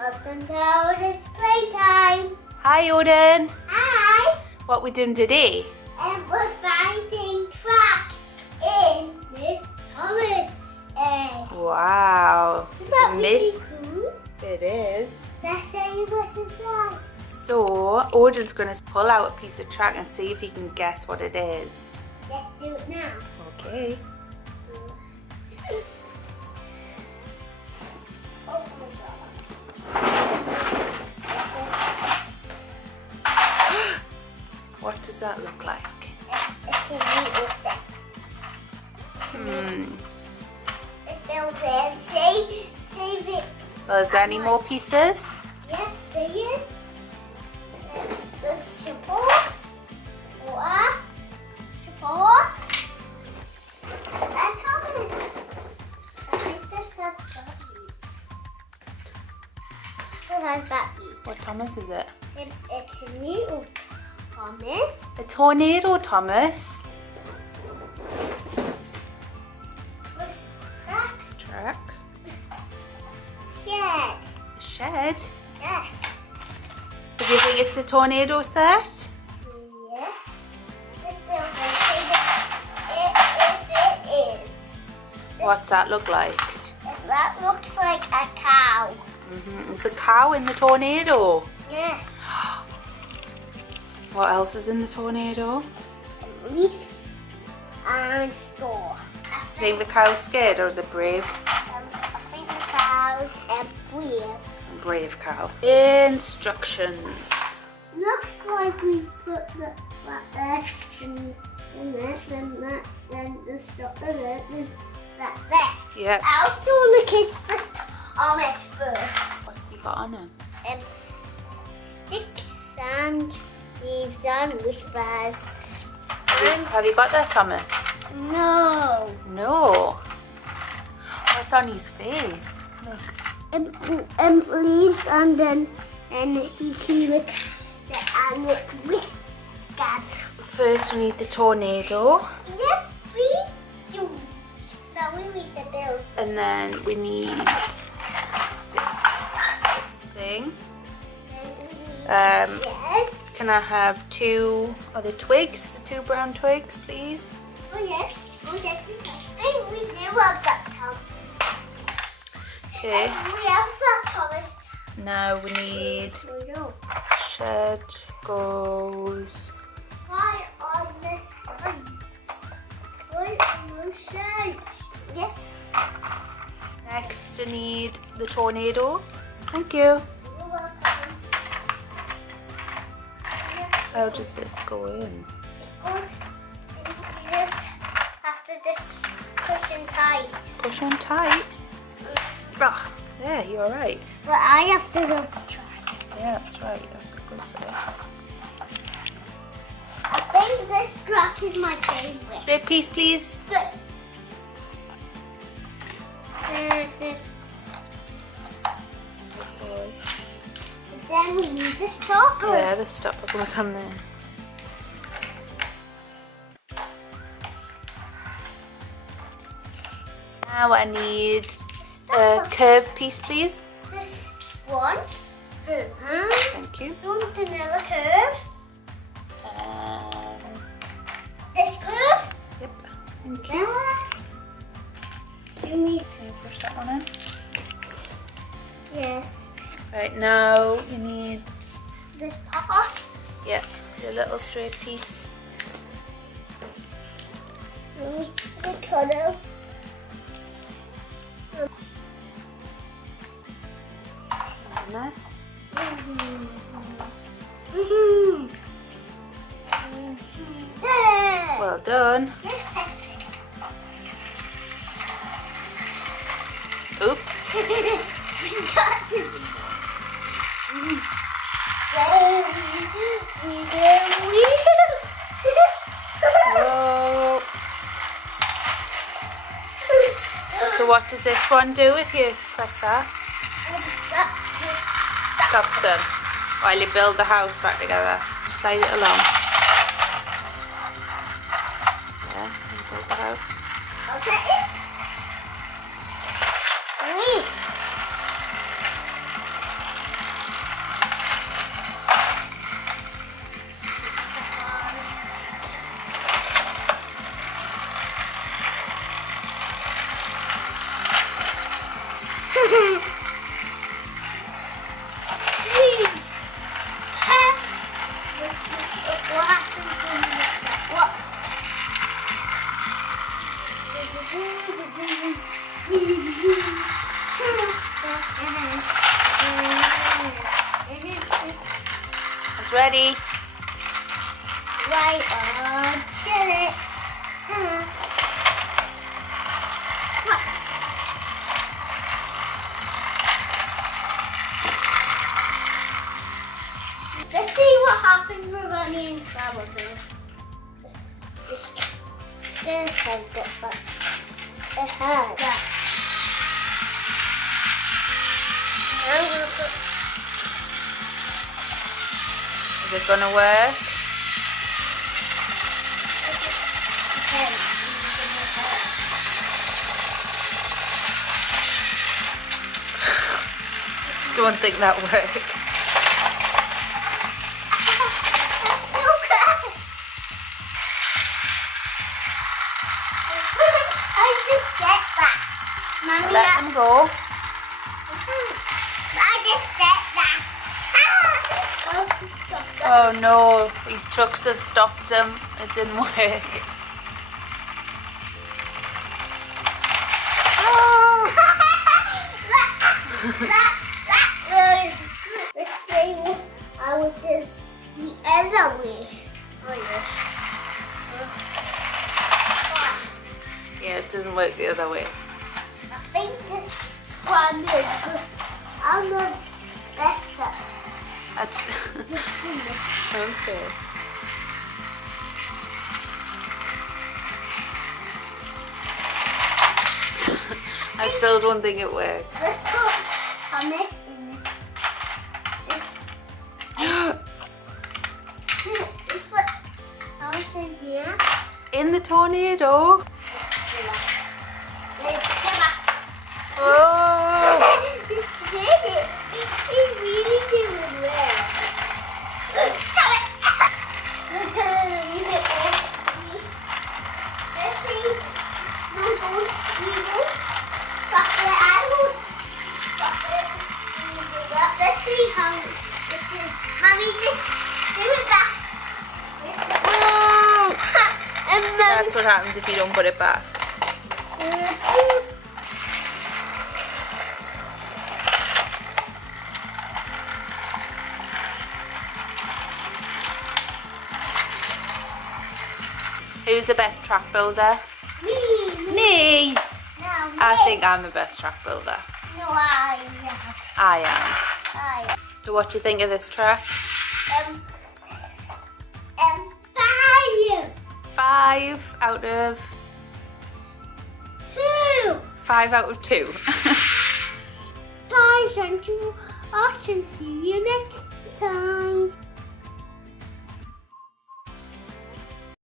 Welcome to Odin's playtime. Hi Odin. Hi. What we doing today? And we're finding track in this Thomas egg. Wow. Is that really cool? It is. Let's see what's inside. So Odin's going to pull out a piece of track and see if he can guess what it is. Let's do it now. Okay. Oh my god. What does that look like? It's a needle set. It's built in. Save it. Well, is there any more pieces? Yes, there is. The support. Water. Support. And Thomas. I think this has batteries. It has batteries. What Thomas is it? It's a new Thomas. A tornado, Thomas. Track. Shed. A shed. Yes. Do you think it's a tornado set? Yes. This building if it is. What's that look like? That looks like a cow. It's a cow in the tornado. Yes. What else is in the tornado? Leaves and store. I think the cow's scared, or is it brave? I think the cows are brave. A brave cow. Instructions. Looks like we put that there and that and that and the stuff in it and that there. Yeah. I also want to kiss this on it first. What's he got on him? Sticks and leaves and whispers. Have you got that, Thomas? No. No. What's on his face? Look. Leaves and then you see the and it's whiskers. First we need the tornado. Yep, we do. Now we read the bill. And then we need this thing. Yes. Can I have two other twigs? The two brown twigs, please? Oh yes. Oh yes. I think we do have that, Tom. Okay. We have that, Thomas. Now we need We do. shed goes. Why are the signs? Why are no signs? Yes. Next I need the tornado. Thank you. You're welcome. How does this go in? It goes in here after this push and tie. Push and tight. Ah, there, you're right. But I have to go try. Yeah, that's right. That goes there. I think this track is my favorite. Straight piece, please. Good. Then we need the stopper. Yeah, the stopper goes on there. Now I need a curved piece, please. This one. Thank you. You want another curve? This curve? Yep. Thank you. You need. Can you push that one in? Yes. Right, now you need, This popper. yeah, your little straight piece. The cuddle. And there. There. Well done. Let's test it. Oop. We got it. Whoa. So what does this one do if you press that? Stops them while you build the house back together. Slide it along. Yeah, you build the house. It's ready. Right on, shut it. Squats. Let's see what happens with Annie and Clarabel. This has got back. It has. Yeah. Is it gonna work? Don't think that works. I just said that. Mommy, Let them go. I just said that. Oh no, his trucks have stopped him. It didn't work. That was the same. I was just the other way. Oh Yeah, it doesn't work the other way. I think this one is good. I'm the best at fixing this. Okay. I still don't think it worked. Let's put hummus in this. Let's put hummus in here. In the tornado. Let's give up. Oh! It's really, he's really doing well. Stop it! We're gonna leave it there. Let's see. No goats, we goats. Chocolate, I goats. Chocolate, we do that. Let's see how it is. Mommy, just do it back. Oh! And then That's what happens if you don't put it back. Who's the best track builder? me. Me! No, I think I'm the best track builder. No, I I am. am. So what do you think of this track? 5. 5 out of 2. 5 out of 2. Bye, thank you. I can see you next time.